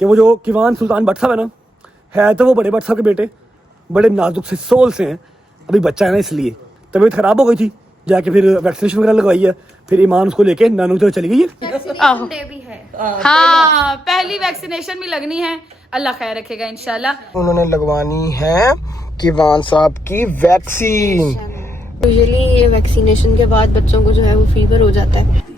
कि वो जो किवान सुल्तान भट्ट साहब है ना, है तो वो बड़े भट्ट साहब के बेटे, बड़े नाजुक से सोल से हैं, अभी बच्चा है ना इसलिए तबीयत खराब हो गई थी, जाके फिर वैक्सीनेशन वगैरह लगवाई है, फिर ईमान उसको लेके नानू की तरफ चली गई है। वैक्सीनेशन डे भी है। हाँ, पहली वैक्सीनेशन भी लगनी है, अल्लाह खैर रखेगा इंशाल्लाह। उन्होंने लगवानी है किवान साहब की वैक्सीन। यूजुअली ये वैक्सीनेशन के बाद बच्चों को जो है वो फीवर हो जाता है।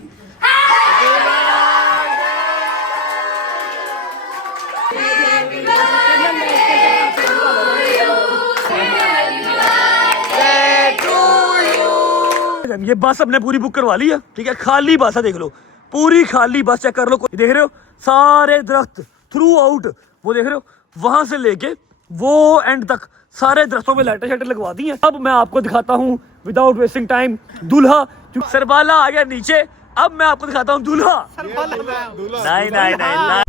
ये बस हमने पूरी बुक करवा ली है, ठीक है, खाली बस है, देख लो पूरी खाली बस, चेक कर लो, देख रहे हो सारे दरख्त थ्रू आउट, वो देख रहे हो वहां से लेके वो एंड तक सारे दरख्तों में लाइटें शाइटें लगवा दी हैं। अब मैं आपको दिखाता हूँ विदाउट वेस्टिंग टाइम दूल्हा, सरबाला आ गया नीचे, अब मैं आपको दिखाता हूँ दूल्हा। नहीं नहीं नहीं,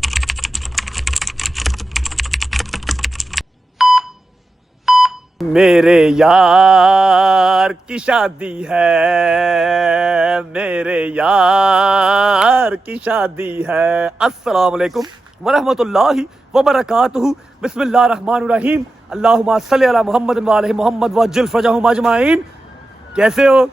मेरे यार की शादी है, मेरे यार की शादी है। अस्सलाम वालेकुम वरहमतुल्लाहि वबरकातुहू। बिस्मिल्लाहिर्रहमानिर्रहीम। अल्लाहुम्मा सल्ली अला मुहम्मद व आले मुहम्मद वज्जिल फरजहुम अजमाइन। कैसे हो?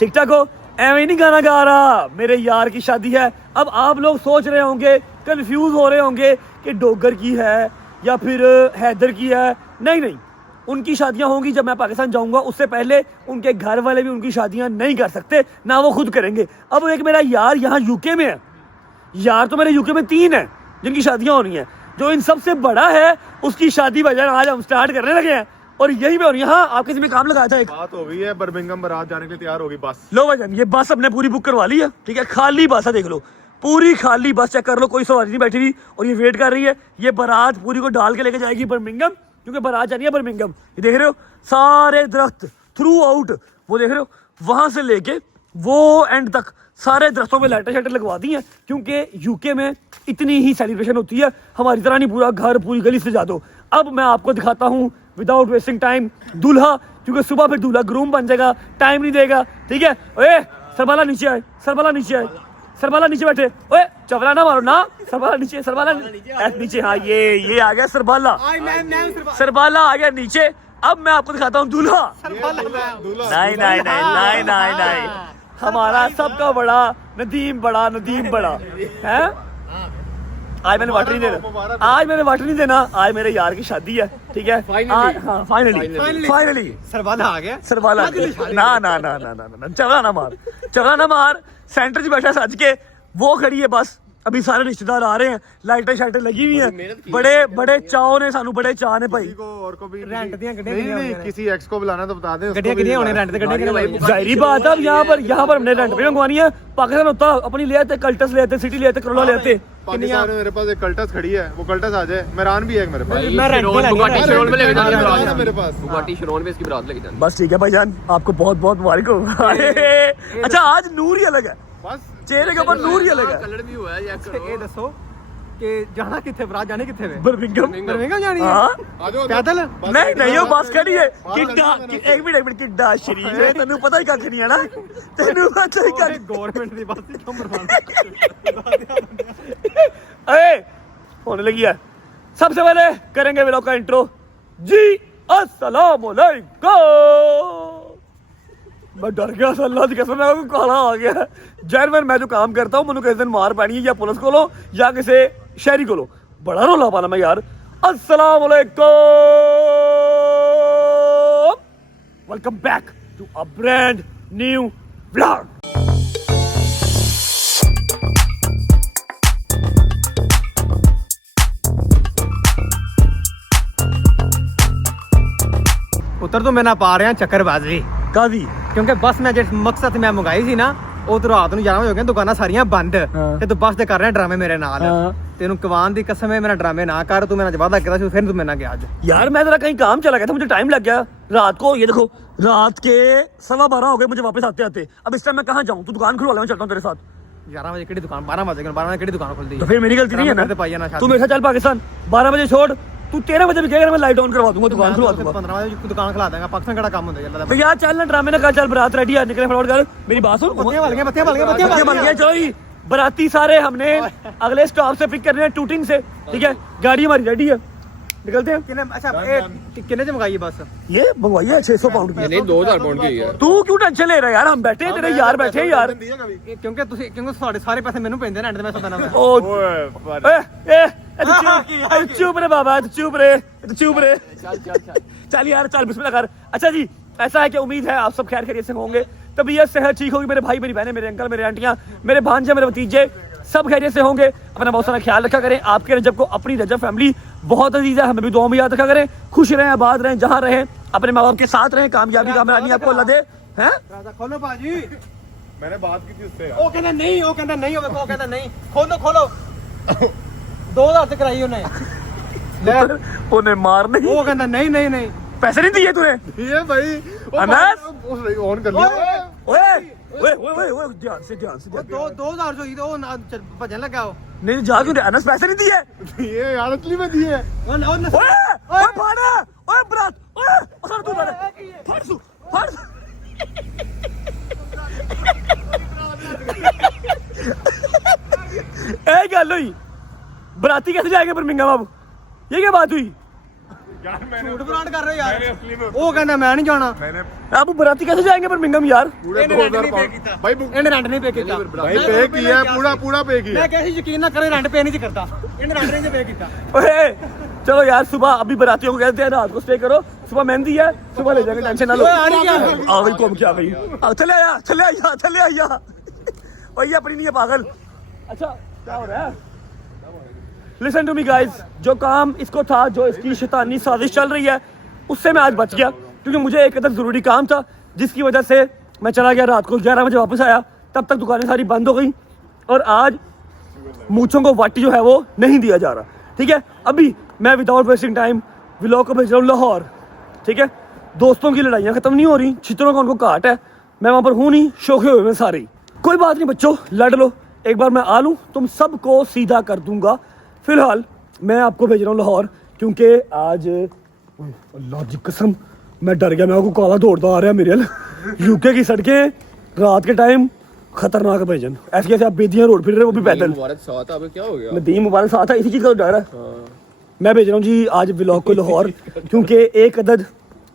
ठीक ठाक हो? ऐਵੇਂ नहीं गाना गा रहा, मेरे यार की शादी है। अब आप लोग सोच रहे होंगे, कंफ्यूज हो रहे होंगे कि डोगर की है या फिर हैदर की है। नहीं नहीं, उनकी शादियां होंगी जब मैं पाकिस्तान जाऊंगा, उससे पहले उनके घर वाले भी उनकी शादियां नहीं कर सकते, ना वो खुद करेंगे। अब एक मेरा यार यहाँ यूके में है, यार तो मेरे यूके में 3 हैं जिनकी शादियां होनी है। जो इन सबसे बड़ा है उसकी शादी भाईजान आज हम स्टार्ट करने लगे हैं और यही पे हो रही है। हाँ, आप किसी में काम लगाया था, एक बात हो गई है, बर्मिंघम बारात जाने के लिए तैयार होगी बस। लो भाईजान, ये बस हमने पूरी बुक करवा ली है, ठीक है, खाली बस है, देख लो पूरी खाली बस, चेक कर लो, कोई सवारी नहीं बैठी हुई और ये वेट कर रही है। ये बारात पूरी को डाल के लेके जाएगी बर्मिंघम, क्योंकि बारात जानी है बर्मिंघम। ये देख रहे हो सारे दरख्त थ्रू आउट, वो देख रहे हो वहां से लेके वो एंड तक सारे दरख्तों में लाइटें शाइटें लगवा दी हैं, क्योंकि यूके में इतनी ही सेलिब्रेशन होती है, हमारी तरह नहीं पूरा घर पूरी गली से जा दो। अब मैं आपको दिखाता हूँ विदाउट वेस्टिंग टाइम दूल्हा, क्योंकि सुबह फिर दूल्हा ग्रूम बन जाएगा, टाइम नहीं देगा, ठीक है। ओए सरबाला नीचे आए, सरबाला नीचे आए, सरबाला नीचे बैठे, ओए चवला ना मारो ना, सरबाला नीचे, सरबाला नीचे। हाँ, ये आ गया सरबाला, सरबाला आ गया नीचे। अब मैं आपको दिखाता हूँ दूल्हा। नहीं नहीं नहीं नहीं नहीं, हमारा सबका बड़ा नदीम बड़ा है। आज मैंने वाटर नहीं देना, आज मेरे यार की शादी है, ठीक है। फाइनली सरबाला आ गया। सरबाला ना चवला ना मार। सेंटर च बैठा सज के, वो खड़ी है बस, अभी सारे रिश्तेदार आ रहे हैं, लाइटें शाइटें लगी हुई हैं, बड़े चाव ने, सानू बड़े चाह ने भाई। और को भी रेंट दियां गड्डियां नहीं, किसी एक्स को बुलाना तो बता दे, गड्डियां होने रेंट पे गड्डियां। जाहिर बात है, यहाँ पर हमने रेंट पे मंगवानी है। पाकिस्तान होता अपनी ले आते, कल्टस ले आते, सिटी ले आते, करोला ले आते। पाकिस्तान में मेरे पास एक कल्टस खड़ी है, वो कल्टस आ जाए। मेरान भी है मेरे पास, मेरे पास बुगाटी शिरोन पे इसकी बारात लेके जानी। बस ठीक है भाईजान, आपको बहुत बहुत मुबारक हो। अच्छा, आज नूर ही अलग है, बस चेहरे के ऊपर नूर ही अलग है। कलर भी हुआ है, चेक करो। ये दसो कि जाना किथे, बारात जाने किथे वे? बर्मिंघम जानी है। हाँ, पैदल? नहीं वो बस खड़ी है। एक मिनट किड्डा शरीफ है, तेनू पता ही कख नहीं है ना, तेनू पता ही कख। गवर्नमेंट दी बस क्यों बर्बाद? अरे होने लगी है। सबसे पहले करेंगे व्लॉग का इंट्रो जी। अस्सलाम वालेकुम। मैं डर गया, अल्लाह की कसम, मैं काला आ गया। जैनवन मैं जो काम करता हूँ, मैंने किसी दिन मार पैनी है या पुलिस को लो या किसी शहरी को लो, बड़ा रोला पाना मैं यार। अस्सलाम वालेकुम, welcome back to a brand new vlog. उतर तो मैं ना पा रहा चक्करबाजी, काजी क्योंकि बस मैं जिस मकसद से मैं मंगाई सी ना, ਉਹ तो रात ਨੂੰ 11 ਵਜੇ ਹੋ ਗਏ, ਦੁਕਾਨਾਂ ਸਾਰੀਆਂ ਬੰਦ ਤੇ ਤੂੰ ਬੱਸ ਤੇ ਕਰ ਰਿਹਾ ਡਰਾਮੇ ਮੇਰੇ ਨਾਲ। ਤੈਨੂੰ ਕਵਾਨ ਦੀ ਕਸਮ ਹੈ, ਮੇਰਾ ਡਰਾमे ਨਾ कर, तू मेरा वादा किया था, फिर तू मेरे ना गया आज। यार मैं जरा कहीं काम चला गया था, मुझे टाइम लग गया रात को। ये देखो रात के 12:15 हो गए मुझे वापस आते आते। अब इस टाइम मैं कहाँ जाऊँ? तू दुकान खुलवा ले, मैं चलता हूँ तेरे साथ। 11 बजे की दुकान, 12 बजे 12 बजे की दुकान खुलती तो फिर मेरी गलती नहीं है ना? तू मेरे साथ चल पाकिस्तान, 12 बजे छोड़, तू 13 बजे भी कहेगा मैं लाइट ऑन करवा दूंगा, दुकान खुलवा दूंगा। 15 बजे दुकान खुला देगा, पाकिस्तान का काम होता है। तो यार चल ना ड्रामे ना कर, चल बारात रेडी है, निकले फटाफट कर। मेरी बात सुन, बत्तियां बल गई, चलो बराती सारे हमने अगले स्टॉप से पिक करने हैं टूटिंग से, ठीक है। गाड़ी हमारी रेडी है, निकलते हैं। कितने से मंगाई बस? ये मंगवाई है 600 पाउंड की। नहीं 2000 पाउंड की है। तू क्यों टेंशन ले रहा है यार, हम बैठे हैं, तेरे यार बैठे हैं यार। क्योंकि सारे पैसे मैंने पैंदे ना, मैं सदा ना चुप रे बाबा, चुप रे चल यार, चल बिस्मिल्लाह कर। अच्छा जी, ऐसा है कि उम्मीद है आप सब खैर खैरियत से होंगे, तबीयत सेहत ठीक होगी, मेरे भाई मेरी बहनें, मेरे अंकल, मेरे आंटियां, मेरे भांजे, मेरे भतीजे सब खैरियत से होंगे। अपना बहुत सारा ख्याल रखा करें। आपके रजब को अपनी रजब फैमिली बहुत अजीज है, हमें भी दुआ में याद रखा करें। खुश रहें, आबाद रहें, जहाँ रहें, अपने माँ बाप के साथ रहें, कामयाबी कामरानी आपको अल्लाह दे। हैं खोलो बाजी, मैंने बात की थी उससे। वो कहता नहीं, वो कहता नहीं, वो कहता नहीं, खोलो 2000 से कराई उन्हें, उन्हें मारने, वो कहता नहीं पैसे नहीं दिए तूने? ये भाई अनस ऑन कर लिया। ओए ध्यान से 2000 जो इधर वो भजन लगा हो। नहीं जा क्यों रहे? अनस पैसे नहीं दिए ये यार असली में दिए। ओए भाड़ा, ओए बरात, ओए असर तू भाड़ा फाड़सू ए गल हुई, बराती कैसे जाएंगे बर्मिंघम? अब ये क्या बात हुई? झूठ ब्रांड कर रहे यार, वो कहता मैं नहीं जाना। अब बराती कैसे जाएंगे बर्मिंघम यार? पूरे 2000 पाउंड भाई इन्हें रेंट नहीं पे किया भाई, पे किया है, पूरा पे किया। मैं कैसे यकीन ना करे, रेंट पे नहीं करता, इन्हें रेंट नहीं पे किया। ओए चलो यार, सुबह अभी बरातियों को कहते हैं रात को स्टे करो, सुबह मेहंदी है, सुबह ले जाएंगे, टेंशन ना लो। आ गई कौम क्या गई, चले आया और ये अपनी नहीं है पागल। अच्छा क्या हो रहा है? लिसन टू मी गाइज, जो काम इसको था, जो इसकी शैतानी साजिश चल रही है, उससे मैं आज बच गया, क्योंकि मुझे एक कदर ज़रूरी काम था, जिसकी वजह से मैं चला गया। रात को 11 बजे वापस आया, तब तक दुकानें सारी बंद हो गई, और आज मूंछों को वाटी जो है वो नहीं दिया जा रहा, ठीक है। अभी मैं विदाउट वेस्टिंग टाइम व्लॉग को भेज रहा हूँ लाहौर, ठीक है। दोस्तों की लड़ाइयाँ ख़त्म नहीं हो रही, छितरों का उनको काट है, मैं वहाँ पर हूँ नहीं, शोखे हुए मैं सारे। कोई बात नहीं बच्चों, लड़ लो, एक बार मैं आ लूँ तुम सबको सीधा कर दूंगा। फिलहाल मैं आपको भेज रहा हूँ लाहौर, क्योंकि आज अल्लाह की कसम मैं डर गया, मैं आपको काला दौड़ता आ रहा है मेरे यूके की सड़कें रात के टाइम खतरनाक भेजन, ऐसे कैसे आप बेदियाँ रोड फिर रहे, वो भी पैदल। मुबारक साथ है, अब क्या हो गया? नदीम मुबारक साथ है, इसी चीज़ का तो डर है। मैं भेज रहा हूँ जी आज व्लॉग को लाहौर, क्योंकि एक अदद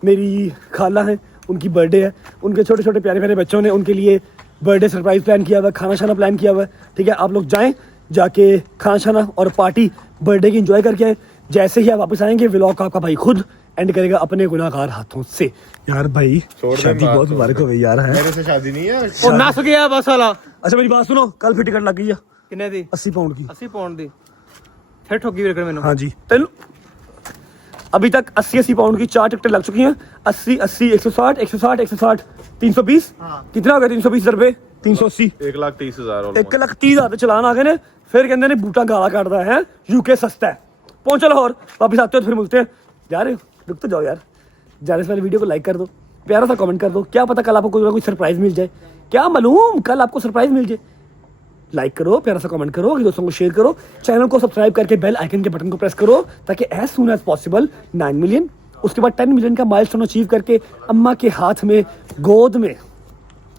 मेरी खाला है, उनकी बर्थडे है, उनके छोटे छोटे प्यारे प्यारे बच्चों ने उनके लिए बर्थडे सरप्राइज प्लान किया हुआ है, खाना शाना प्लान किया हुआ है, ठीक है। आप लोग जाएं, जाके खाना शाना और पार्टी बर्थडे की एंजॉय करके आए। जैसे ही आप वापस आएंगे, व्लॉग का आपका भाई खुद एंड करेगा अपने गुनाहगार हाथों से। यार भाई शादी बहुत मुबारक हो गई यार, है मेरे से शादी नहीं है। ਉਹ ਨਸ ਗਿਆ ਬਸ ਵਾਲਾ। अच्छा मेरी बात सुनो, कल फिर टिकट लग गई है ਕਿੰਨੇ ਦੀ? 80 पाउंड की। 80 ਪਾਉਂਡ ਦੀ ਫਿਰ ਠੋਗੀ ਵੀਰ ਮੈਨੂੰ। हाँ जी, तेन अभी तक 80 पाउंड की 4 टिकटें लग चुकी हैं। 80 80 160 160 160 320 कितना हो गया? 320 रुपए 380 1,30,000 1,30,000 चलान आ गए ने। फिर कहते ने बूटा गाला काटता है, यूके सस्ता है। पहुंचो लाहौर, वापस आते हो तो फिर मिलते हैं। जा रहे हो? रुक तो जाओ यार, जाने से पहले वीडियो को लाइक कर दो, प्यारा सा कमेंट कर दो, क्या पता कल आपको कोई ना कोई सरप्राइज मिल जाए, क्या मालूम कल आपको सरप्राइज मिल जाए। लाइक करो, प्यारा सा कमेंट करो, दोस्तों को शेयर करो, चैनल को सब्सक्राइब करके बेल आइकन के बटन को प्रेस करो, ताकि as soon as possible 9 million, उसके बाद 10 मिलियन का माइलस्टोन अचीव करके अम्मा के हाथ में गोद में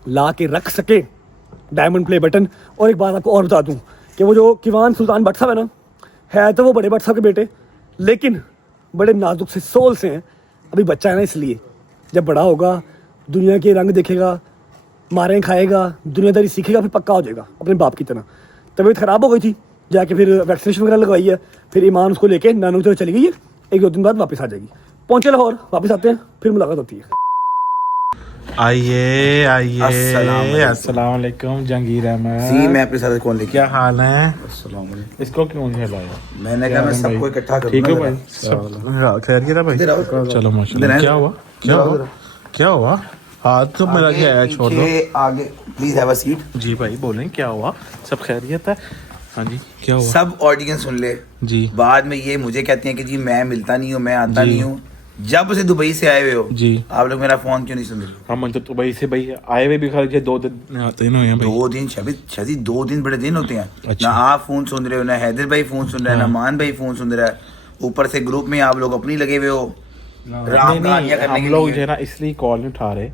ला के रख सके डायमंड प्ले बटन। और एक बात आपको और बता दूं कि वो जो किवान सुल्तान भट्ट साहब है ना, है तो वो बड़े भट्ट साहब के बेटे, लेकिन बड़े नाजुक से सोल से हैं। अभी बच्चा है ना, इसलिए जब बड़ा होगा, दुनिया के रंग देखेगा, मारें खाएगा, दुनियादारी सीखेगा, फिर पक्का हो जाएगा अपने बाप की तरह। तबीयत ख़राब हो गई थी, जाके फिर वैक्सीनेशन वगैरह लगवाई है, फिर ईमान उसको लेके नानू की तरफ चली गई है, 1-2 दिन बाद वापस आ जाएगी। पहुँचे लाहौर, वापस आते हैं, फिर मुलाकात होती है। आइए अस्सलाम वालेकुम। जहांगीर अहमद जी, मैं अपने साथ कौन लेके क्या हाल है? अस्सलाम वालेकुम। इसको क्यों नहीं लाया? मैंने कहा मैं सबको इकट्ठा करूंगा। ठीक है भाई, सब खैरियत है भाई? चलो माशाल्लाह। क्या हुआ? क्या हुआ? हाथ तो मेरा क्या है, छोड़ दो आगे प्लीज हैव अ सीट। जी भाई बोलें, क्या हुआ? सब खैरियत है? हाँ जी, क्या हुआ? सब ऑडियंस सुन ले जी। बाद में ये मुझे कहते हैं कि जी मैं मिलता नहीं हूँ, मैं आता नहीं हूँ। जब से दुबई से आए हुए हो जी, आप लोग मेरा फोन क्यों नहीं सुन रहे? हम तो दुबई से भाई आए हुए भी खाली 2 दिन आते हैं भाई। 2 दिन शादी 2 दिन बड़े दिन होते हैं। अच्छा। ना आप फोन सुन रहे हो, ना हैदर भाई फोन सुन रहा है, ना मान भाई फोन सुन रहा है, ऊपर से ग्रुप में आप लोग अपनी लगे हुए हो राम कहानियां करने हम के लोग लिए। जो है ना इसलिए कॉल नहीं उठा रहे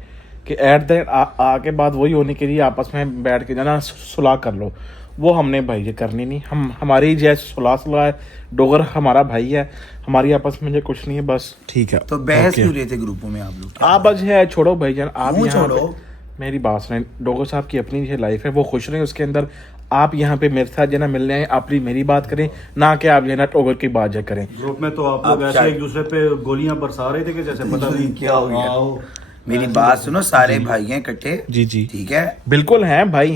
कि एट द आके बाद वही होने के लिए आपस में बैठ के जाना सुलह कर लो। वो हमने भाई ये करनी नहीं। हम हमारी जैसे सुलह है, डोगर हमारा भाई है, हमारी आपस में जो कुछ नहीं है, बस ठीक है। तो बहस ओके। क्यों रहे थे ग्रुपों में आप लोग? आप बस है छोड़ो भाईजान, आप क्यों यहाँ छोड़ो? पे मेरी बात सुने। डोगर साहब की अपनी जो लाइफ है वो खुश रहे उसके अंदर। आप यहाँ पे मेरे साथ जो ना मिलने आए, अपनी मेरी बात करें, ना कि आप जो ना टोगर की बात जो करें। ग्रुप में तो आप लोग ऐसे एक दूसरे पे गोलियां बरसा रहे थे कि जैसे पता नहीं क्या हो गया। मेरी बात सुनो, सारे भाई हैं इकट्ठे, जी जी ठीक है? बिल्कुल हैं भाई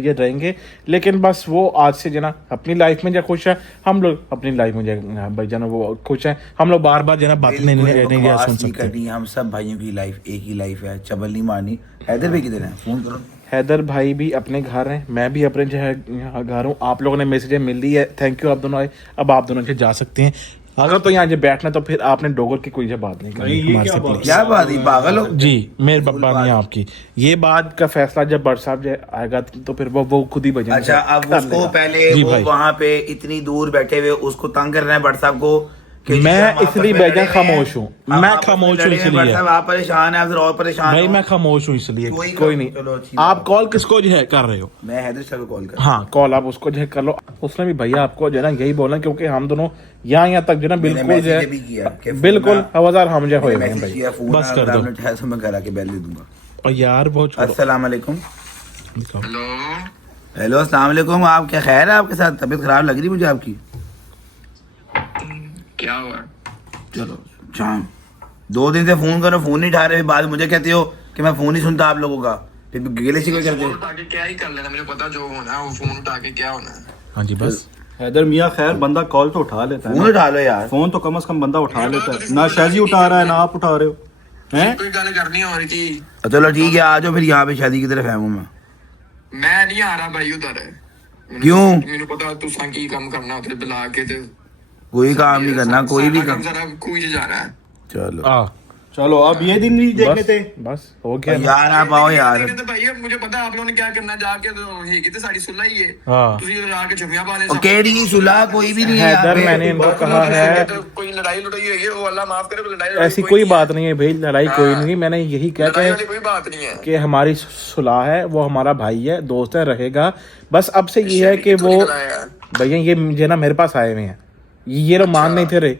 ये रहेंगे, लेकिन बस वो आज से जना अपनी लाइफ में जो खुश है, हम लोग अपनी लाइफ में जो भाई जना वो खुश है। हम लोग बार बार जना बात नहीं बकवास सुन नहीं सकते। करनी, हम सब भाइयों की लाइफ एक ही लाइफ है, चबल नहीं मारनी। हैदर भाई किधर है? फोन करो। हैदर भाई भी अपने घर हैं, मैं भी अपने जो है यहाँ घर हूँ। आप लोगों ने मैसेजें मिल ली है, थैंक यू आप दोनों आए। अब आप दोनों जा सकते हैं। अगर तो यहाँ जो बैठना तो फिर आपने डोगर की कोई बात नहीं करनी हमारे से, प्लीज। क्या बात है, पागल हो? जी मेरे बब्बा नहीं है आपकी। ये बात का फैसला जब बट साहब जो आएगा तो फिर वो खुद ही बजेंगे। अच्छा, अब उसको पहले जी वो भाई। वहाँ पे इतनी दूर बैठे हुए उसको तंग कर रहे हैं भट्ट साहब को कि मैं हम आपस इसलिए में बेजा लड़े हुए हैं। खामोश हूँ। हम मैं आपस में खामोश हूँ लड़े हुए हैं, इसलिए। भट्ट साहब आप परेशान हैं, आप जरा और परेशान भाई हो। मैं खामोश हूँ इसलिए, कोई कोई नहीं। चलो, अच्छी आप बात। कॉल किसको जो है कर रहे हो? मैं हैदर साहब को कॉल कर। हाँ कॉल आप उसको जो है कर लो। उसने भी भैया आपको जो है ना यही बोला, क्योंकि हम दोनों यहाँ तक जो है ना बिल्कुल जो मैसेज भी किया कि है फोन बिल्कुल ना- हवादार हम जो हुए मैंने हैं मैसेज भाई। किया, फोन बस कर दो। आपने उठाया तो मैं घर आके बैल दे दूंगा। और यार वो छोड़ो। अस्सलाम वालेकुम। दिखाओ। हेलो, अस्सलाम वालेकुम। आप क्या खैर है? आपके साथ तबीयत खराब लग रही मुझे आपकी। क्या हुआ? चलो शाम 2 दिन से फोन करो, फोन नहीं उठा रहे, बाद में मुझे कहते हो कि मैं फोन नहीं सुनता आप लोगों का, फिर गिले शिकवे करते फोन हो। उठा के क्या ही कर लेना, मुझे पता जो होना है वो फोन उठा के क्या होना है। हाँ जी बस। हैदर मियाँ खैर बंदा कॉल तो उठा लेता है फोन ना। उठा लो यार। फोन तो कम से कम बंदा उठा लेता है ना। शाजी उठा रहा है ना आप उठा रहे हो हैं। कोई गल करनी हो रही थी। चलो ठीक है, आ जाओ फिर यहाँ पे शादी की तरफ है मैं। मैं नहीं आ रहा भाई उधर है। क्यों? मैंने पता तुसा की काम करना उधर बुला के ते कोई काम नहीं करना, कोई भी काम। जरा कोई जा रहा है। चलो चलो अब ये दिन भी देखने थे। बस हो गया ना। यार आप आओ यार। तो भाई मुझे पता है आप लोगों ने क्या करना, जाके तो हेगी ते साडी सुलह ही है। हाँ। तुसी उधर आके छुपियां पा ले। और केडी सुलह कोई भी नहीं है यहाँ हैदर पे। मैंने इनको कहा है तो कोई लड़ाई लड़ाई हुई है, वो अल्लाह माफ करे, लड़ाई ऐसी कोई बात नहीं है भाई, लड़ाई कोई नहीं। मैंने यही कहा लड़ाई वाली कोई बात नहीं है। कि हमारी सुलह है, वो हमारा भाई है, दोस्त है, रहेगा। बस अब से ये है कि वो भैया ये मुझे ना मेरे पास आए हुए हैं, ये लोग मान नहीं थे रहे।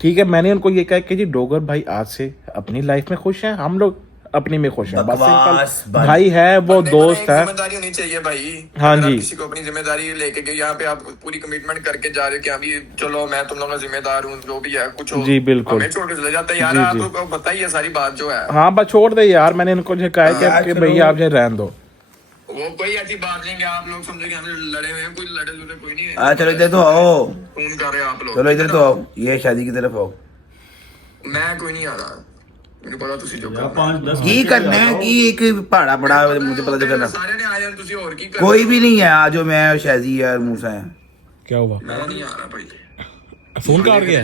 ठीक है, मैंने उनको ये कहा कि जी डोगर भाई आज से अपनी लाइफ में खुश हैं, हम लोग अपनी में खुश हैं। बस बकवास सिंपल। बंद। भाई है वो दोस्त है। जिम्मेदारी होनी चाहिए भाई। हाँ अगर आप जी। किसी को अपनी जिम्मेदारी लेके गए, यहाँ पे आप पूरी कमिटमेंट करके जा रहे हो कि अभी चलो मैं तुम लोगों का जिम्मेदार हूँ, जो भी है कुछ हो। जी, बिल्कुल। हमें छोड़ के चले जाते हैं यार। जी, आप जी। लोग को पता ही है सारी बात जो है। हाँ बस छोड़ दे यार, मैंने इनको जो कहा हाँ, कि चलो। भैया आप जो रहने दो। वो कोई ऐसी बात नहीं कि आप लोग समझे कि हम लड़े हुए हैं, कोई लड़े लड़े कोई नहीं है। चलो इधर तो आओ। फोन कर रहे हो आप लोग। चलो इधर तो आओ, ये शादी की तरफ आओ। मैं कोई नहीं आ रहा, मुझे पता तुसी जो यार करना है। 5-10 की करना है कि एक पहाड़ा पड़ा है, मुझे पता नहीं करना। सारे ने आ जाना, तुसी और की कर कोई भी नहीं है, आज मैं और शाजी है और मूसा है। क्या हुआ? मैं नहीं आ रहा भाई। फोन काट गया?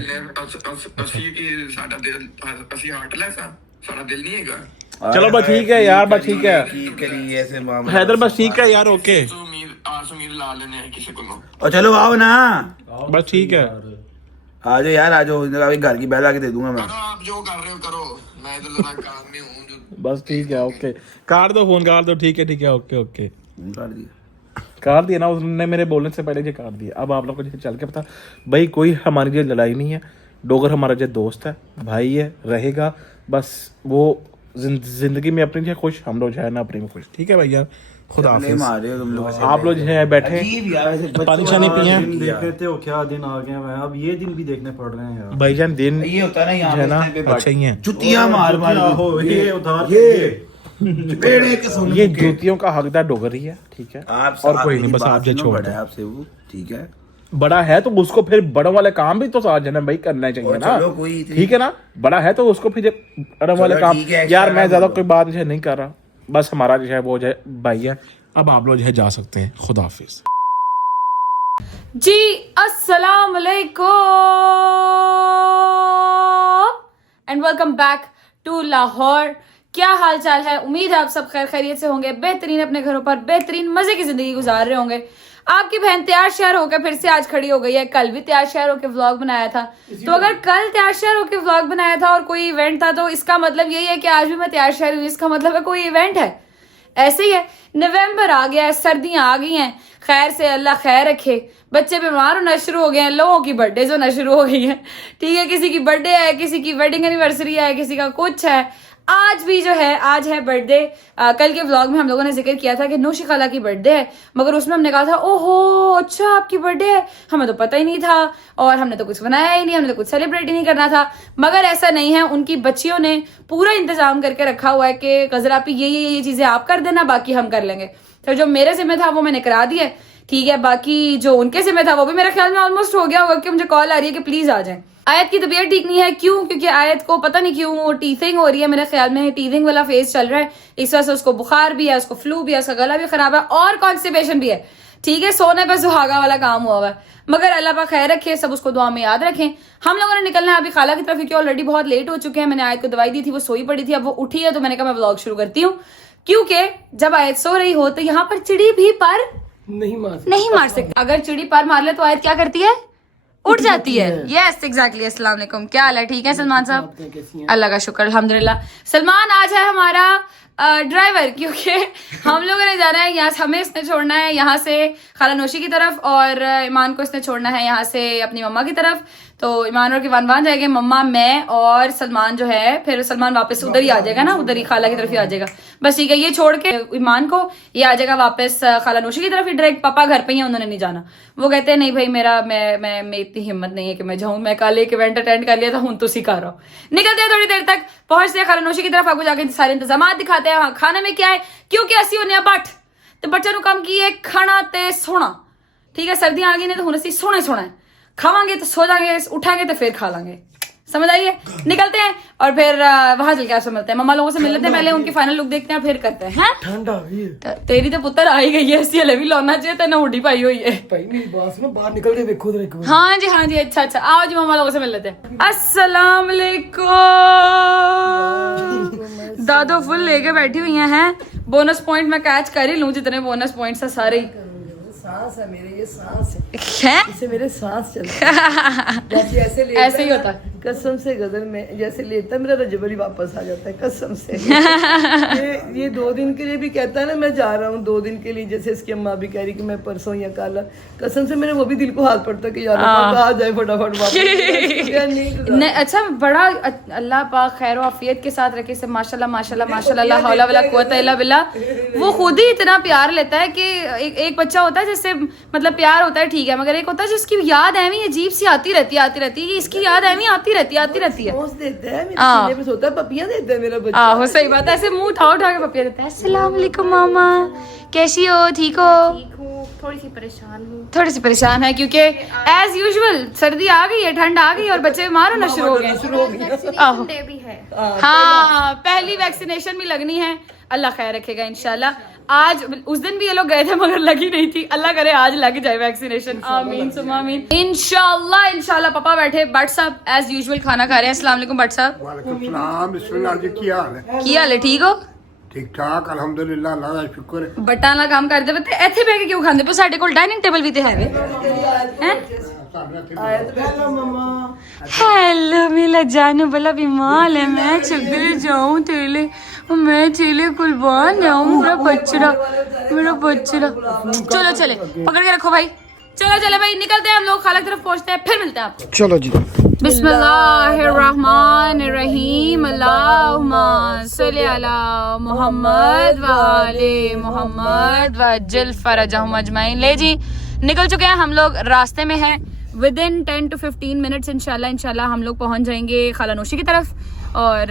ਅਸੀਂ ਕੀ ਸਾਡਾ ਦਿਲ ਅਸੀਂ ਹਾਰਟ ਲੈਸ ਆ, ਸਾਡਾ ਦਿਲ नहीं हैगा। चलो बस ठीक है यार, बस ठीक है की करिए ऐसे मामला। हैदर, बस ठीक है यार, ओके तो उम्मीद ला लेने हैं किसी को। और चलो आओ ना, बस ठीक है। आ जाओ यार, आ जाओ। अभी घर की बैल आके दे दूंगा मैं। करो आप जो कर रहे हो करो, मैं इधर जरा काम में हूँ जो। बस ठीक है, ओके काट दो फोन, काट दो। ठीक है, ओके ओके काट दिया। काट दिया ना उसने, मेरे बोलने से पहले जो काट दिया। अब आप लोग को जो चल के पता भाई, कोई हमारी जो लड़ाई नहीं है। डोगर हमारा जो दोस्त है, भाई है, रहेगा। बस वो जिंदगी में अपनी जो खुश, हम लोग जो है ना अपनी में खुश। ठीक है भैया, खुदा हाफिज। मार रहे हो तुम लोग। आप लोग जो है बैठे अजीब यार, ऐसे बच्चों पानी शानी का पिए? दिन देख रहे थे वो क्या दिन आ गए हैं, अब ये दिन भी देखने पड़ रहे हैं यार। भाईजान दिन ये होता है ना यहाँ है ना, पे अच्छा ही है। जुतियां मार मार हो ये उधार ये चपेड़े के सुन ये के। जूतियों का हकदार डोगर ही है। ठीक है, आप और कोई नहीं, बस आप जो छोड़ बड़ा दो। है आपसे वो, ठीक है। बड़ा है तो उसको फिर बड़ों वाले काम भी तो साथ जन भाई करना चाहिए और ना। चलो कोई इतनी- ठीक है ना, बड़ा है तो उसको फिर बड़ों वाले काम। ठीक है, यार मैं extra ज्यादा बोलो। कोई बात नहीं कर रहा, बस हमारा जो है वो जो है भाई है। अब आप लोग जो है जा सकते हैं, खुदा हाफिज जी। अस्सलाम वालेकुम and welcome back to Lahore. क्या हाल चाल है? उम्मीद है आप सब खैर खैरियत से होंगे, बेहतरीन अपने घरों पर बेहतरीन मजे की जिंदगी गुजार रहे होंगे। आपकी बहन तैयार श्यार होकर फिर से आज खड़ी हो गई है। कल भी तैयार श्यार होकर व्लॉग बनाया था, तो अगर कल तैयार श्यार होकर व्लॉग बनाया था और कोई इवेंट था, तो इसका मतलब यही है कि आज भी मैं तैयार श्यार हुई, इसका मतलब है कोई इवेंट है। ऐसे ही है, नवंबर आ गया है, सर्दियां आ गई हैं, खैर से अल्लाह खैर रखे, बच्चे बीमार होना शुरू हो गए हैं, लोगों की बर्थडे होना शुरू हो गई है, ठीक है, किसी की बर्थडे है, किसी की वेडिंग एनिवर्सरी है, किसी का कुछ है। आज भी जो है, आज है बर्थडे। कल के व्लॉग में हम लोगों ने जिक्र किया था कि नौशी खाला की बर्थडे है, मगर उसमें हमने कहा था ओहो अच्छा आपकी बर्थडे है, हमें तो पता ही नहीं था और हमने तो कुछ बनाया ही नहीं, हमने तो कुछ सेलिब्रेट ही नहीं करना था। मगर ऐसा नहीं है, उनकी बच्चियों ने पूरा इंतजाम करके रखा हुआ है कि गजरा पे ये चीजें आप कर देना, बाकी हम कर लेंगे। तो जो मेरे जिम्मे था वो मैंने करा दिया, ठीक है, बाकी जो उनके जिम्मे था वो भी मेरे ख्याल में ऑलमोस्ट हो गया होगा, कि मुझे कॉल आ रही है कि प्लीज आ जाएं। आयत की तबीयत ठीक नहीं है, क्यों? क्योंकि आयत को पता नहीं क्यों टीथिंग हो रही है, मेरे ख्याल में टीथिंग वाला फेज चल रहा है, इस वजह से उसको बुखार भी है, उसको फ्लू भी है, उसका गला भी खराब है और कॉन्स्टिपेशन भी है, ठीक है, सोने पे सुहागा वाला काम हुआ है। मगर अल्लाह पाक खैर रखे, सब उसको दुआ में याद रखें। हम लोगों ने निकलना है अभी खाला की तरफ, क्योंकि ऑलरेडी बहुत लेट हो चुके हैं। मैंने आयत को दवाई दी थी, वो सोई पड़ी थी, अब वो उठी है, तो मैंने कहा मैं व्लॉग शुरू करती हूँ, क्योंकि जब आयत सो रही हो तो यहाँ पर चिड़ी भी पर नहीं मार सकती। अगर चिड़ी पर मार ले तो आयत क्या करती है? उठ जाती है। Yes exactly. अस्सलाम वालेकुम, क्या हाल है? ठीक है सलमान साहब? अल्लाह का शुक्र अल्हम्दुलिल्लाह। सलमान आज है हमारा ड्राइवर, क्योंकि हम लोगों ने जाना है यहाँ से, हमें इसने छोड़ना है यहाँ से खाला नौशी की तरफ और ईमान को इसने छोड़ना है यहाँ से अपनी मम्मा की तरफ। तो ईमान और किवान वहां जाएंगे, मम्मा मैं और सलमान जो है, फिर सलमान वापस उधर ही आ जाएगा ना, उधर ही खाला की तरफ ही आ जाएगा। बस ठीक है, ये छोड़ के ईमान को ये आ जाएगा वापस खाला नौशी की तरफ ही डायरेक्ट। पापा घर पे ही है, उन्होंने नहीं जाना। वो कहते हैं नहीं भाई मेरा मैं इतनी हिम्मत नहीं है कि मैं जाऊँ, मैं कल एक इवेंट अटेंड कर लिया था, हूं तुसी कर रहा हूँ। निकलते हैं थोड़ी देर तक, पहुंचते हैं खाला नौशी की तरफ, आपको जाके सारे इंतजाम दिखाते हैं। हाँ, खाने में क्या है, क्योंकि असी होने बट तो बच्चों कम की है खाना ते सोना, ठीक है, सर्दियां आ गई ने तो हुण असी सोना है, खावांगे तो सो जाएंगे, उठाएंगे तो फिर खा लांगे, समझ आइए। निकलते हैं और फिर वहां चल के आपसे मिलते हैं, मम्मा लोगों से मिल लेते हैं पहले, उनकी फाइनल लुक देखते हैं फिर करते हैं। ठंड आ गई है तेरी तो पुत्र आ ही गई है, इसी हले भी लाना चाहिए, तेने हुडी पाई हुई है भाई। मेरी बात सुनो, बाहर निकल के देखो एक बार। हाँ जी अच्छा आओ जी, मम्मा लोगों से मिल लेते हैं। अस्सलाम वालेकुम। दादो फुल लेके बैठी हुई हैं। बोनस पॉइंट मैं कैच कर ही लूं, जितने बोनस पॉइंट्स है सारे ही। सांस है मेरे, ये सांस है, इससे मेरे सांस चलता है। ऐसे ही होता है कसम से, गजल में जैसे लेता मेरा रजबरी वापस आ जाता है कसम से। ये 2 दिन के लिए भी कहता है ना मैं जा रहा हूँ 2 दिन के लिए, जैसे इसकी अम्मा भी कह रही कि मैं परसों या कल, कसम से मेरे वो भी दिल को हाथ पड़ता कि यार आ जाए फटाफट वापस। अच्छा, बड़ा अल्लाह पाक खैर आफियत के साथ रखे से, माशाल्लाह माशाल्लाह माशाल्लाह, ला हौला वला कुव्वता इल्ला बिल्लाह। वो खुद ही इतना प्यार लेता है कि एक बच्चा होता है जिससे मतलब प्यार होता है, ठीक है, मगर एक होता है जिसकी याद ऐवी अजीब सी आती रहती है, इसकी याद ऐवी आती रहती है। पपियां देता है मेरा बच्चा। आहो सही बात है, ऐसे मुंह उठा के पपियां देता है। अस्सलाम वालेकुम मामा, कैसी हो? ठीक हो? थोड़ी सी परेशान है क्योंकि एज यूजुअल सर्दी आ गई है, ठंड आ गई और बच्चे बीमार होना शुरू हो गए। हाँ, पहली वैक्सीनेशन भी लगनी है, अल्लाह खैर रखेगा इंशाल्लाह। आज उस दिन भी ये लोग गए थे मगर लगी नहीं थी, अल्लाह करे आज लग जाए वैक्सीनेशन, आमीन सुम्मा आमीन इंशाल्लाह। पापा बैठे, भट्ट साहब एज यूजुअल खाना खा रहे हैं। अस्सलाम वालेकुम भट्ट साहब। वालेकुम सलाम, बिस्मिल्लाह जी, की हाल है? ठीक हो? ठीक ठाक अल्हम्दुलिल्लाह, अल्लाह का शुक्र है। बट्टा ना काम करदे पते इथे बैठ के क्यों खांदे पे? साडे कोल डाइनिंग टेबल भी ते है वे हैं। हेलो मेरा जानू बला बीमार है, मैं चुगले जाऊं तेले, मैं चेले कुर्बान जाऊं, मेरा बच्चा। चलो चले, पकड़ के रखो भाई, चलो भाई, निकलते हैं हम लोग, खाला की तरफ पहुंचते हैं, फिर मिलते हैं आपको। चलो जी। बिस्मिल्लाहिर्रहमानिर्रहीम, अल्लाहुम्मा सल्ली अला मुहम्मद व आले मुहम्मद वअज्जिल फरजहुम अजमईन। ले जी, निकल चुके हैं हम लोग, रास्ते में हैं, विद इन 10 to 15 मिनट्स इंशाल्लाह हम लोग पहुंच जाएंगे खाला नौशी की तरफ और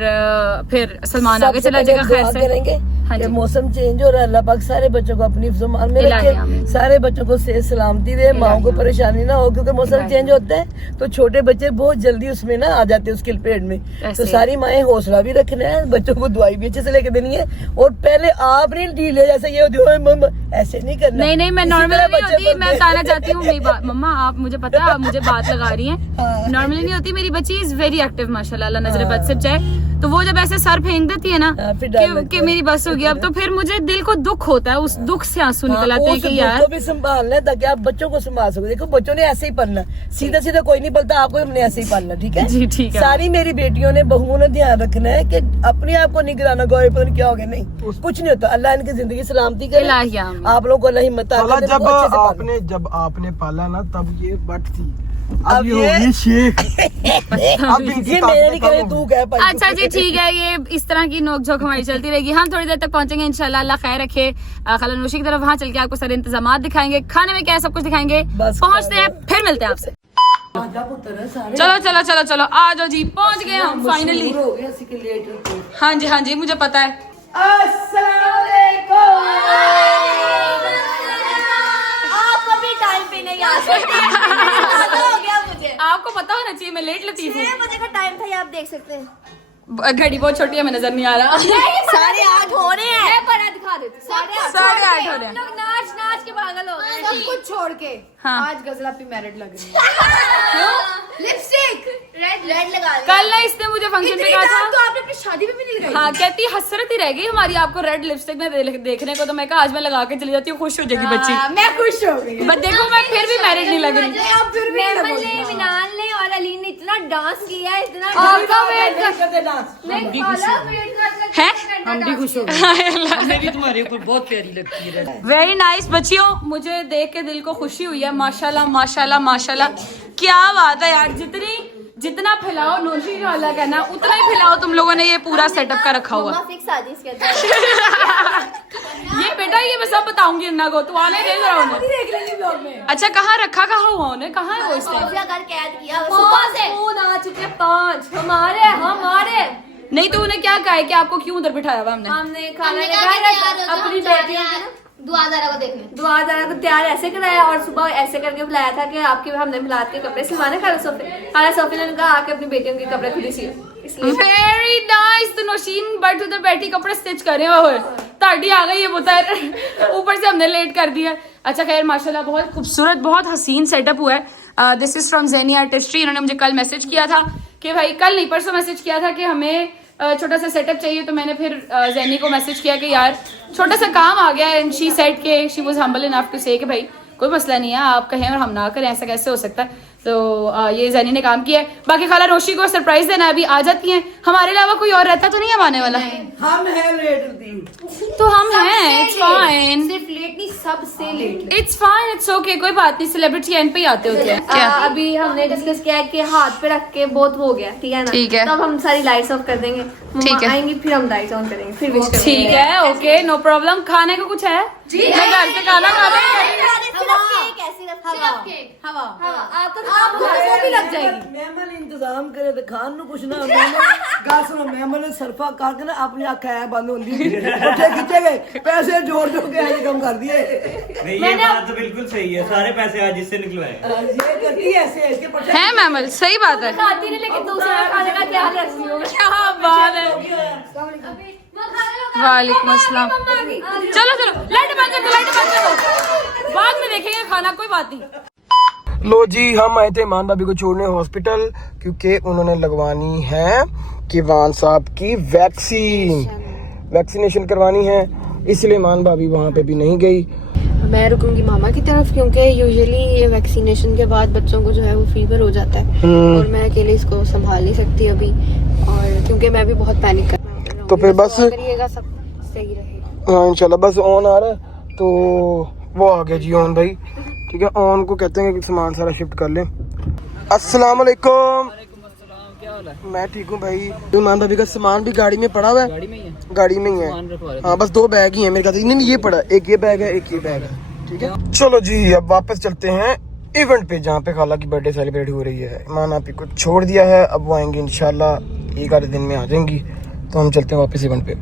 फिर सलमान आगे चला जाएगा। खैर से कि मौसम चेंज हो रहा है, अल्लाह पाक सारे बच्चों को अपनी हिफ्ज़-ओ-मान में रखे, सारे बच्चों को सेहत सलामती दे, माओ को परेशानी ना हो, क्योंकि मौसम चेंज होता है तो छोटे बच्चे बहुत जल्दी उसमें ना आ जाते हैं उसके पेट में। तो सारी माएं हौसला भी रखना है, बच्चों को दवाई भी अच्छे से लेके देनी है, और पहले आप नहीं ढील है जैसे ये ऐसे नहीं करना। नहीं मैं नॉर्मली नहीं होती, मैं बताना चाहती हूँ मम्मा, आप मुझे पता है आप मुझे बात लगा रही हैं, नॉर्मली नहीं होती मेरी बच्ची, इज वेरी एक्टिव माशाल्लाह, अल्लाह नजर बद से बचाए। तो वो जब ऐसे सर फेंक देती है ना फिर डर लगता कि है। मेरी बस हो गई अब, तो फिर मुझे दिल को दुख होता है, उस दुख से आंसू निकल आते हैं उस कि दुख यार को भी संभालना है ताकि आप बच्चों को संभाल सको। देखो बच्चों ने ऐसे ही पढ़ना, सीधा सीधा कोई नहीं पढ़ता, आपको हमने ऐसे ही पढ़ना, ठीक है जी ठीक है। सारी मेरी बेटियों ने बहुओं ने ध्यान रखना है कि अपने आप को नहीं गिराना, गोए पता नहीं क्या हो गया, नहीं कुछ नहीं होता। अल्लाह इनकी जिंदगी सलामती करे, इलाही आमीन। आप लोगों को अल्लाह हिम्मत ताकत दे, इनको अच्छे से पालना। जब आपने पाला ना तब ये बट थी, अब ये शेख। ये मेरे नहीं करे, तू कह पाई। अच्छा जी ठीक है, ये इस तरह की नोकझोंक हमारी चलती रहेगी। हम थोड़ी देर तक पहुंचेंगे इंशाल्लाह, अल्लाह खैर रखे। खाला नोशी की तरफ वहाँ चल के आपको सारे इंतजाम दिखाएंगे, खाने में क्या है सब कुछ दिखाएंगे। बस पहुंचते हैं, फिर मिलते हैं आपसे। चलो चलो चलो चलो आ जाओ जी, पहुंच गए हम फाइनली। हो गया इसी के लिए। हाँ जी हाँ जी, मुझे पता है। आप कभी टाइम पे नहीं आ सकते। हो गया मुझे। आपको पता होना चाहिए मैं लेट लतीफ 6 बजे का टाइम था, ये आप देख सकते हैं। हूँ। घड़ी बहुत छोटी है, मैं नजर नहीं आ रहा। 8:30 हो रहे हैं। पर दिखा देते 8:30 हो रहे हैं। लोग नाच नाच के पागल हो गए, सब कुछ छोड़ के। हाँ। आज गजला पे मैरिड लग रही है। लिपस्टिक रेड लगा ली। कल ना इसने मुझे फंक्शन पे कहा था, तो आपने अपनी शादी में भी नहीं लगाई। हाँ कहती हसरत ही रह गई हमारी आपको रेड लिपस्टिक में देखने को, तो मैं कहा आज मैं लगा के चली जाती हूँ, खुश हो जाएगी बच्ची। मैं खुश हो गई। बट देखो मैं फिर भी मैरिड नहीं लग रही। अब फिर भी मिनाल ने और अली ने इतना डांस किया है, इतना है हम भी खुश हो गए। मेरी तुम्हारे ऊपर बहुत प्यारी लगती है। वेरी नाइस बच्चियों, मुझे देख के दिल को खुशी हुई है। माशाल्लाह माशाल्लाह माशाल्लाह, क्या बात है यार। जितना फैलाओ नोशी का अलग है ना, उतना ही फैलाओ तुम लोगों ने ये पूरा सेटअप का रखा हुआ। ये बेटा ये मैं सब बताऊंगी अन्ना को, तू आने दे जरा उन्हें। अच्छा कहाँ रखा, कहाँ हुआ उन्हें, कहाँ है वो इसने? कैद किया सुबह से। आ चुके 5 हमारे। नहीं तो उन्हें क्या कहा है कि आपको क्यों उधर बिठाया हुआ हमने? हमने खाना अपनी बेटियों दुआदारा को तैयार ऐसे कराया और सुबह ऐसे करके बुलाया था कि आपके हमने मिलाद के कपड़े सिलवाने। खाला सोफी ने कहा आके अपनी बेटियों के कपड़े खुद ही सियो, इसलिए। Very nice. तो नौशीन बट उधर बैठी कपड़े स्टिच कर रहे हो, ताड़ी आ गई है बुतर, ऊपर से हमने लेट कर दिया। अच्छा खैर माशाल्लाह बहुत खूबसूरत बहुत हसीन सेटअप हुआ है। This is from Zeni artistry. इन्होंने मुझे कल मैसेज किया था कि भाई, कल नहीं परसों मैसेज किया था कि हमें छोटा सा सेटअप चाहिए। तो मैंने फिर ज़ेनी को मैसेज किया कि यार छोटा सा काम आ गया है। एंड शी सेड के she was humble enough to say कि भाई कोई मसला नहीं है, आप कहें और हम ना करें, ऐसा कैसे हो सकता है। तो ये ज़ेनी ने काम किया है। बाकी खाला रोशी को सरप्राइज देना, अभी आ जाती हैं। हमारे अलावा कोई और रहता तो नहीं अब आने वाला? हम हैं लेट, तो हम हैं, इट्स फाइन। सिर्फ लेट नहीं, सबसे late. It's fine, it's okay, कोई बात नहीं। सेलिब्रिटी एंड पे ही आते होते हैं। क्या अभी हमने डिस्कस किया है कि हाथ पे रख के बहुत हो गया, ठीक है ना? ठीक है। तब हम सारी लाइट्स ऑफ कर देंगे, ठीक है। आएंगी फिर हम लाइट्स ऑन करेंगे, फिर विश करेंगे। ठीक है, ओके, नो प्रॉब्लम। खाने को कुछ है? मैं घर से खाना खा रही भी लग जाएगी। मेहमान इंतजाम करे तो खान नु कुछ ना गा सुनो। मेहमान ने सरफा करके ना अपनी आंखें बंद होंदी, उठे खींचे गए, पैसे जोड़ जोड़ के ऐसे कम कर दिए। ये बात तो बिल्कुल सही है, सारे पैसे आज इससे निकलवाए। ये करती है ऐसे इसके पट्टे है मैमल, सही बात है। खाती नहीं, लेकिन दूसरा खाने का ख्याल रखती हूँ। क्या बात है। वालेकुम अस्सलाम। चलो चलो लाइट बंद कर दो, लाइट बंद कर दो, बाद में देखेंगे खाना, कोई बात नहीं। लो जी, हम आए थे ईमान भाभी को छोड़ने हॉस्पिटल, क्योंकि उन्होंने लगवानी है किवान साहब की वैक्सीनेशन करवानी है, इसलिए ईमान भाभी वहाँ पे भी नहीं गई। मैं रुकूंगी मामा की तरफ, क्योंकि यूजुअली ये वैक्सीनेशन के बाद बच्चों को जो है वो फीवर हो जाता है और मैं अकेले इसको संभाल नहीं सकती अभी, और क्योंकि मैं भी बहुत पैनिक कर रही हूँ। तो फिर बस करिएगा, सब सही रहेगा। हाँ इंशाल्लाह। बस ऑन आ रहा है तो वो आ गया जी ऑन भाई, ठीक है। ऑन को कहते हैं कि सामान सारा शिफ्ट कर लें। अस्सलाम वालेकुम। मैं ठीक हूँ भाई। ईमान भाभी का सामान भी गाड़ी में पड़ा हुआ है। गाड़ी में ही है। हाँ बस 2 बैग ही है मेरे ख्याल से। नहीं ये पड़ा, एक ये बैग है, एक ये बैग है, ठीक है। चलो जी अब वापस चलते हैं इवेंट पे, जहाँ पे खाला की बर्थडे सेलिब्रेट हो रही है। ईमान आपी को छोड़ दिया है, अब वो आएंगे इंशाल्लाह, 1 आधे दिन में आ जाएंगी। तो हम चलते हैं वापस इवेंट पे।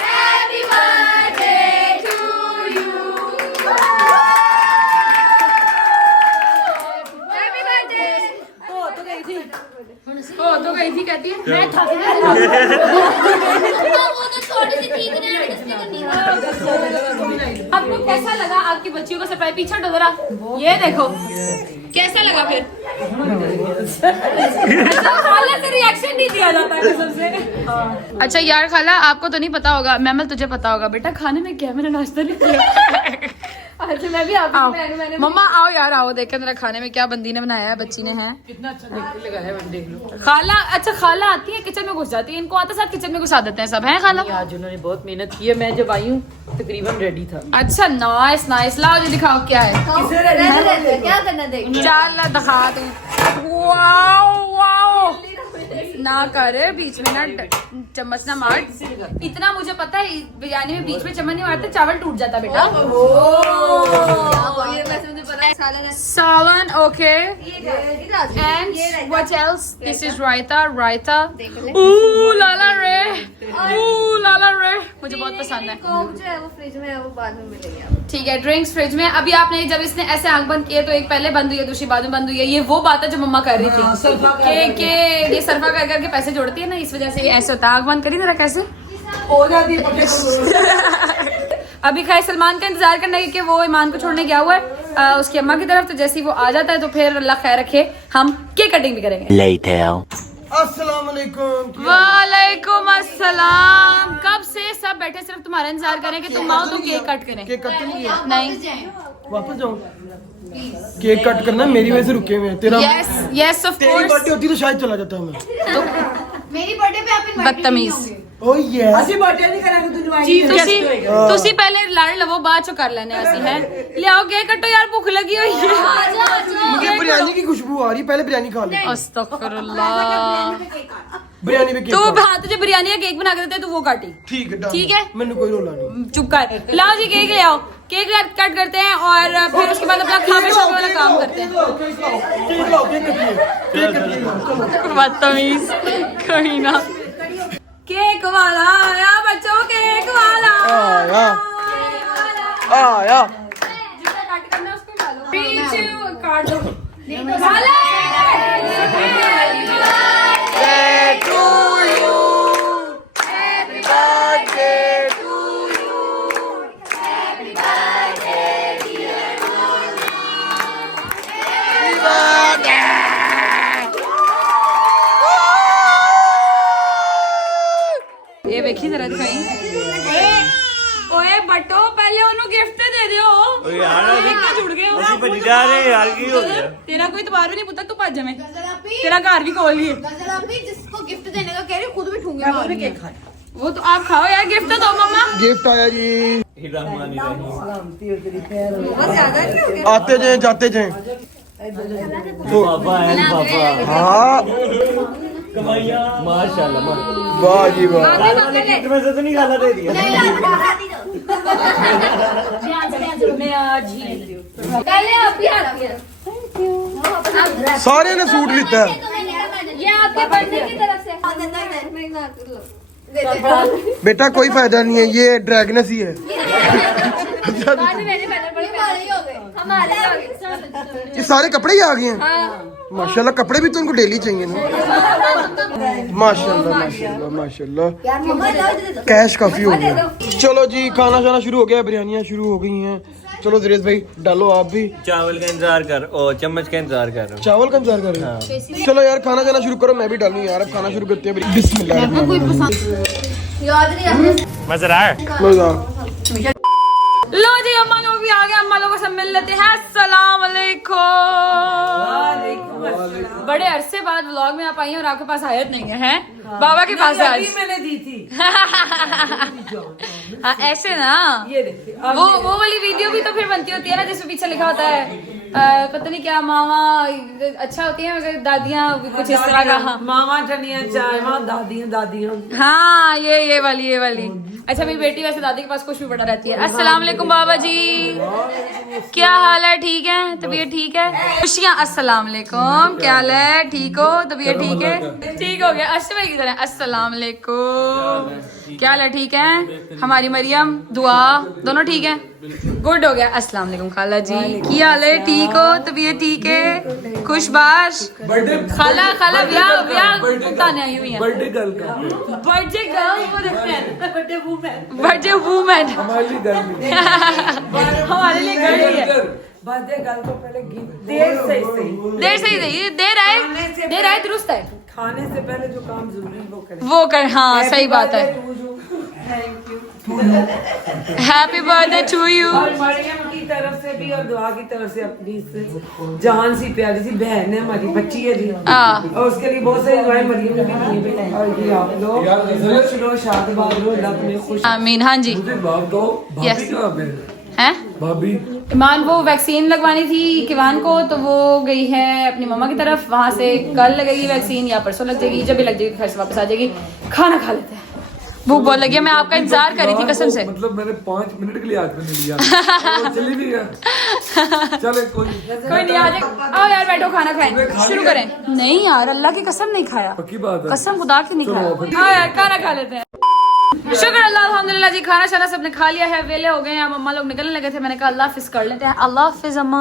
Happy birthday तो थोड़ी सी ठीक रहे, इसमें तो नहीं। आपको कैसा लगा आपकी बच्चियों का सरप्राइज? पीछे हटो जरा, ये देखो कैसा लगा फिर? खाला से रिएक्शन नहीं दिया जाता कसम से। अच्छा यार खाला, आपको तो नहीं पता होगा, मैमल तुझे पता होगा बेटा खाने में क्या, मैंने नाश्ता नहीं किया। अच्छा मैं भी आप मैंने मम्मा आओ यार आओ, देखे मेरा खाने में क्या बंदी ने बनाया है, बच्ची ने है। कितना अच्छा देखने लगा है, देख लो। खाला, अच्छा खाला आती है किचन में घुस जाती है, इनको आते साथ किचन में घुसा देते हैं सब, है खाला? आज उन्होंने बहुत मेहनत की है, मैं जब आई हूँ तकरीबन रेडी था। अच्छा नाइस नाइस, लाओ जी दिखाओ क्या है। क्या करना देख चल दिखा दू। वाओ वाओ, ना करे बीच में ना चम्मच ना मार। इतना मुझे पता है, बिरयानी में बीच में चम्मच नहीं मारते, चावल टूट जाता बेटा। ये वैसे मुझे पता है सालन है। सालन okay, and what else? This is raita, raita. ooh लाला रे, लाला रे, मुझे बहुत पसंद है। कोक जो है वो फ्रिज में है, वो बाद में मिलेंगे आपको। ठीक है, ड्रिंक्स फ्रिज में। अभी आपने जब इसने ऐसे आंख बंद किए तो एक पहले बंद हुई है, दूसरी बाद में बंद हुई है। ये वो बात है जो मम्मा कर रही थी कि ये सरफा कर करके पैसे जोड़ती है ना, इस वजह से ये ऐसे होता है। आंख बंद करी जरा, कैसे हो जाती है। अभी खैर सलमान का इंतजार करना है कि वो ईमान को छोड़ने गया हुआ है उसकी अम्मा की तरफ, तो जैसे ही वो आ जाता है तो फिर अल्लाह खैर रखे हम केक कटिंग भी करेंगे। अस्सलाम वालेकुम। वालेकुम अस्सलाम। कब से सब बैठे सिर्फ तुम्हारा इंतजार करें कि तुम आओ तो केक कट करें। केक कट नहीं किया, नहीं वापस जाओ। केक कट करना मेरी वजह से रुके हुए हैं। तेरा यस यस ऑफ तेरी कोर्स। बर्थडे होती तो शायद चला जाता मैं। मेरी बर्थडे पे आप बदतमीज। ओ यस, ਅਸੀਂ ਬਰਥਡੇ ਨਹੀਂ ਕਰਾਂਗੇ ਤੂੰ ਜਵਾਈ ਤੁਸੀਂ ਪਹਿਲੇ ਲੜ ਲਵੋ, ਬਾਅਦ ਚੋਂ ਕਰ ਲੈਣੇ ਅਸੀਂ ਹੈ। ਲਿਆਓ केक कटो यार, भूख लगी हुई है। मुझे बिरयानी की खुशबू आ रही, पहले बिरयानी खा ले। अस्तगफुरुल्लाह। बिरयानी में केक तू काट। हाँ, तुझे बिरयानी का केक बना के देते, तू वो काटी। ठीक है, ठीक है, मैंने कोई रोला नहीं। चुप कर। लाओ जी केक ले आओ, केक कट करते हैं और फिर उसके बाद अपना खाने शाने वाला काम करते हैं। केक लाओ, केक कटिए, केक कटिए। बदतमीज कोई ना। केक वाला आया बच्चों, केक वाला आया आया। जिसका कट करना उसको खा लो, पीछे काट दो, खा ले। ये देखी जरा दिखाई। ओए बटो, पहले उन्हें गिफ्ट दे दियो। ओए यार जुड़ गए हो, बड़ी जा रहे यार, की हो गया? तेरा कोई इतबार भी नहीं पुੱਤ, तू भज में, तेरा घर भी खोल लिए। जिसको गिफ्ट देने का कह रही खुद भी ठूंगी केक खा। वो तो आप खाओ यार, गिफ्ट तो दो मम्मा। गिफ्ट आया जी। ਸਲਾਮਤੀ ਹੋ ਤੇਰੀ ਪੈਰ आते जाए जाते जाए। बाबा है बाबा। हाँ माशाल्लाह, वाह जी वाह। में से तो नहीं खाना दे दिया। पहले आप ही आती है। सारे ने सूट लिता है। ये आपके बर्थडे की तरफ से। नहीं ना लो। बेटा कोई फायदा नहीं है, ये ड्रैगनस ही है। हमारे आ गए। ये सारे कपड़े ही आ गए हैं। माशाल्लाह, कपड़े भी तो उनको डेली चाहिए ना। माशाल्लाह माशाल्लाह माशाल्लाह। कैश काफी हो गया। चलो जी, खाना शाना शुरू हो गया, बिरयानियाँ शुरू हो गई हैं। चलो ज़रेज़ भाई डालो आप भी। चावल का इंतजार कर, ओ चम्मच का इंतजार कर। चावल का इंतजार कर रहे हैं। चलो यार खाना जाना शुरू करो, मैं भी डालूं यार। अब खाना शुरू करते हैं। बिस्मिल्लाह। याद नहीं मजा आ रहा मज़ेदार। लो जी, अम्मा लोग भी आ गए, अम्मा लोगों से मिल लेते हैं। अस्सलाम वालेकुम। बड़े अरसे बाद व्लॉग में आप आई हैं और आपके पास आयत नहीं है, हैं? बाबा के पास है आज। मैंने दी थी। हाँ, ऐसे ना, ये देखिए वो वाली वीडियो भी तो फिर बनती होती है ना, जिसमें पीछे लिखा होता है पता नहीं क्या, मामा अच्छा होती है मगर दादियाँ कुछ इस तरह का। हाँ मामा ठनिया चाय, माँ दादियाँ दादियाँ। हाँ, ये वाली। अच्छा, मेरी बेटी वैसे दादी के पास कुछ भी पड़ा रहती है। अस्सलाम वालेकुम बाबा जी, क्या हाल है? ठीक है, तबीयत ठीक है? खुशियाँ। अस्सलाम वालेकुम, क्या हाल है? ठीक हो? तबीयत ठीक है? ठीक हो गया। अष्टमी की तरह अस्सलाम वालेकुम, क्या हाल है? ठीक है? हमारी मरियम दुआ दोनों ठीक है? गुड हो गया। अस्सलाम वालेकुम खाला जी, क्या हाल है? ठीक हो? तबीयत ठीक है? खुशबाश। खाला ब्याह बताने आई हुई है। बर्थडे गर्ल को देखते हैं बर्थडे वूमेन बर्थडे वूमेन हमारे लिए गर्मी हमारे लिए गर्मी है। बर्थडे गर्ल को पहले देर से देर से ही देर देर आए दुरुस्त है। खाने से पहले जो काम जरूरी है वो करें। वो कर, हाँ सही बात है। Thank you. Happy birthday to you. और मरियम की तरफ से भी और दुआ की तरफ से अपनी से जान सी प्यारी सी बहन है हमारी, बच्ची है जी, और उसके लिए बहुत सारी दुआएं मरियम ने भी की है। और ये आप लोग खुश रहो, शादबाद रहो, अल्लाह तुम्हें खुश। आमीन। हाँ जी यस हैं भाभी ईमान वो वैक्सीन लगवानी थी किवान को, तो वो गई है अपनी मम्मा की तरफ। वहां से कल लगेगी वैक्सीन या परसों लग जाएगी, जब भी लग जाएगी घर से वापस आ जाएगी। खाना खा लेते हैं, भूख बहुत लगी है। मैं आपका इंतजार कर रही थी कसम से। मतलब मैंने 5 मिनट के लिए हाथ में लिया चली भी गया। चले कोई नहीं आ जाए। आओ यार बैठो खाना खाएं, शुरू करें। नहीं यार अल्लाह की कसम नहीं खाया, पक्की बात है। कसम खुदा की नहीं खाया। आओ यार खाना खा लेते हैं। शुक्र अल्लाह अल्हम्दुलिल्लाह जी, खाना शाना सबने खा लिया है, वेले हो गए हैं। अब अम्मा लोग निकलने लगे थे, मैंने कहा अल्लाह हाफिज कर लेते हैं। अल्लाह हाफिज अम्मा।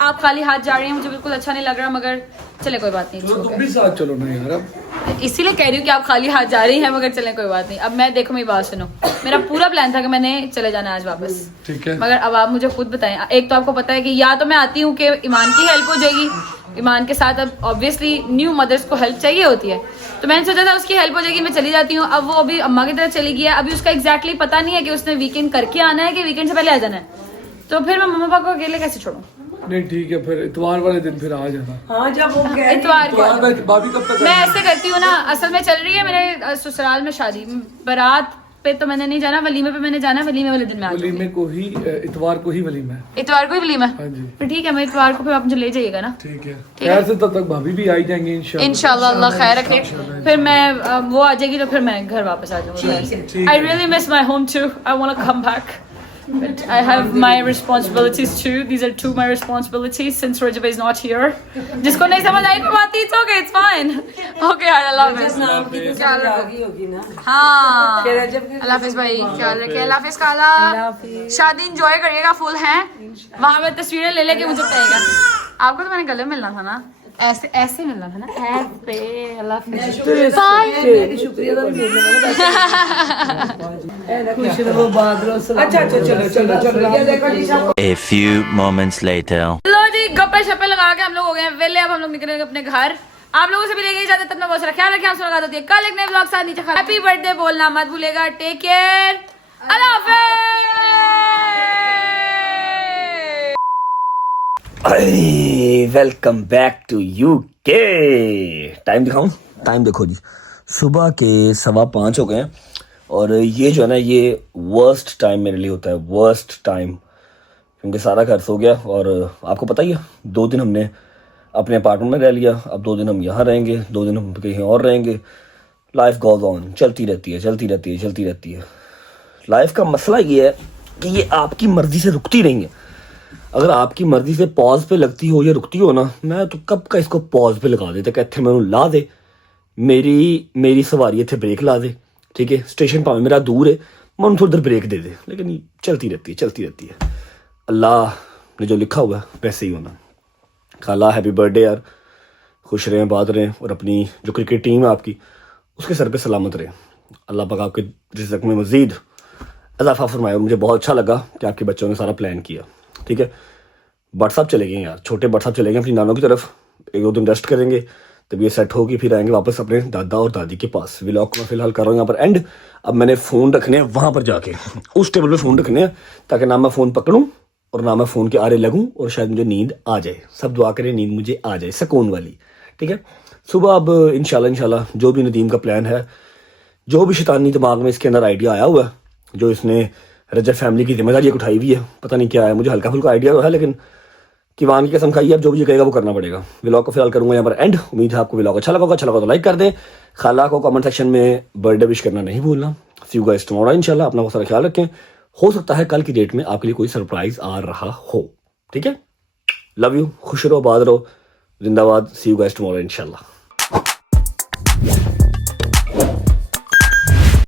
आप खाली हाथ जा रही हैं, मुझे बिल्कुल अच्छा नहीं लग रहा, मगर चले कोई बात नहीं। तुम भी साथ चलो ना यार। अब इसीलिए कह रही हूँ कि आप खाली हाथ जा रही हैं, मगर चले कोई बात नहीं। अब मैं देखो मेरी बात सुनो, मेरा पूरा प्लान था कि मैंने चले जाना आज वापस, ठीक है। मगर अब आप मुझे खुद बताएं। एक तो आपको पता है कि या तो मैं आती हूँ कि ईमान की हेल्प हो जाएगी, ईमान के साथ अब ऑब्वियसली न्यू मदर्स को हेल्प चाहिए होती है, तो मैंने सोचा था उसकी हेल्प हो जाएगी, मैं चली जाती हूँ। अब वो अभी अम्मा की तरफ चली गई है, अभी उसका एग्जैक्टली पता नहीं है कि उसने वीकेंड करके आना है कि वीकेंड से पहले आ जाना है, तो फिर मैं मम्मा पापा को अकेले कैसे छोड़ूं। नहीं ठीक है, फिर इतवार वाले दिन फिर आ जाना। हाँ जब वो इतवार को भाभी कब तक मैं ऐसे करती हूँ ना, असल में चल रही है मेरे ससुराल में शादी, बारात पे तो मैंने नहीं जाना, वलीमे पे मैंने जाना, वलीमे वाले दिन में आ जाऊंगी। वलीमे को ही इतवार को ही वलीमा है। इतवार को ही वलीमा है? हाँ जी। फिर ठीक है, मैं इतवार को फिर आप मुझे ले जाइएगा ना। ठीक है, खैर से तब तक भाभी भी आई जाएंगे इंशाल्लाह। अल्लाह खैर रखे। फिर मैं वो आ जाएगी तो फिर मैं घर वापस आ जाऊंगी। I really miss my home too, I want to come back, but I have my responsibilities too. These are two my responsibilities since Rajab is not here. जिसको नहीं समझ आई कोई बात नहीं, it's okay, it's fine. Okay यार, अल्लाह हाफिज़। ख्याल रखो। हाँ अल्लाह हाफिज़ भाई, ख्याल रखिए। अल्लाह हाफिज़ खाला, शादी इंजॉय करिएगा फुल हैं। वहाँ पे तस्वीरें ले लेके मुझे बताइएगा। आपको तो मैंने गले मिलना था ना, ऐसे ऐसे मिलना था ना, ऐसे। अल्लाह हाफिज़। शुक्रिया अच्छा चलो चलो चलो। A few moments later. लो जी, गप्पे शप्पे लगा के हम लोग हो गए हैं वेले। अब हम लोग निकलेंगे अपने घर। आप लोगों से भी लेके जाते, तब मैं बहुत सारा ख्याल रखें। आप सुना देती है कल एक नए ब्लॉग साथ नीचे। हैप्पी बर्थडे बोलना मत भूलेगा। टेक केयर, अल्लाह हाफिज़। Welcome back to UK. Time दिखाऊं? टाइम देखो जी, सुबह के 5:15 हो गए हैं, और ये जो है ना, ये वर्स्ट टाइम मेरे लिए होता है, वर्स्ट टाइम, क्योंकि सारा घर सो गया। और आपको पता ही है 2 दिन हमने अपने अपार्टमेंट में रह लिया, अब 2 दिन हम यहाँ रहेंगे, 2 दिन हम कहीं और रहेंगे। लाइफ गोज ऑन, चलती रहती है, चलती रहती है, चलती रहती है। लाइफ का मसला ये है कि ये आपकी मर्जी से रुकती नहीं है। अगर आपकी मर्जी से पॉज पे लगती हो या रुकती हो ना, मैं तो कब का इसको पॉज पे लगा देता कि इतने मैं ला दे, मेरी सवारी इतने ब्रेक ला दे, ठीक है। स्टेशन भाਵੇਂ मेरा दूर है, मैं थोड़ी देर ब्रेक दे दे, लेकिन चलती रहती है, चलती रहती है। अल्लाह ने जो लिखा हुआ है वैसे ही होना। खाला हैप्पी बर्थडे यार, खुश रहें, आबाद रहें, और अपनी जो क्रिकेट टीम है आपकी, उसके सर पे सलामत रहे। अल्लाह पाक आपके रिज़्क़ में मज़ीद इजाफा फरमाए। मुझे बहुत अच्छा लगा कि आपके बच्चों ने सारा प्लान किया, ठीक है। बट साहब चले गए यार, छोटे बट साहब चले गए अपनी नानों की तरफ, 1-2 दिन रेस्ट करेंगे, तब ये सेट होगी, फिर आएंगे वापस अपने दादा और दादी के पास। व्लॉग को मैं फिलहाल कर रहा हूँ यहाँ पर एंड। अब मैंने फ़ोन रखने हैं वहाँ पर जाके, उस टेबल पे फ़ोन रखने हैं, ताकि ना मैं फ़ोन पकड़ूँ और ना मैं फ़ोन के आरे लगूँ, और शायद मुझे नींद आ जाए। सब दुआ करें नींद मुझे आ जाए, सुकून वाली, ठीक है। सुबह अब इंशाल्लाह जो भी नदीम का प्लान है, जो भी शैतानी दिमाग में इसके अंदर आइडिया आया हुआ है, जो इसने रजब फैमिली की जिम्मेदारी एक उठाई हुई है, पता नहीं क्या है, मुझे हल्का फुल्का आइडिया है, लेकिन किवान की कसम खाइए, अब जो भी कहेगा वो करना पड़ेगा। व्लॉग को फिलहाल करूंगा यहाँ पर एंड। उम्मीद है आपको व्लॉग अच्छा लगा होगा। अच्छा लगा तो लाइक कर दें। खाला को कमेंट सेक्शन में बर्थडे विश करना नहीं भूलना। सी यू गाइस टुमारो इंशाल्लाह। अपना बहुत सारा ख्याल रखें। हो सकता है कल की डेट में आपके लिए कोई सरप्राइज आ रहा हो, ठीक है। लव यू, खुश रहो, आबाद रहो, जिंदाबाद। सी यू गाइस टुमारो इंशाल्लाह।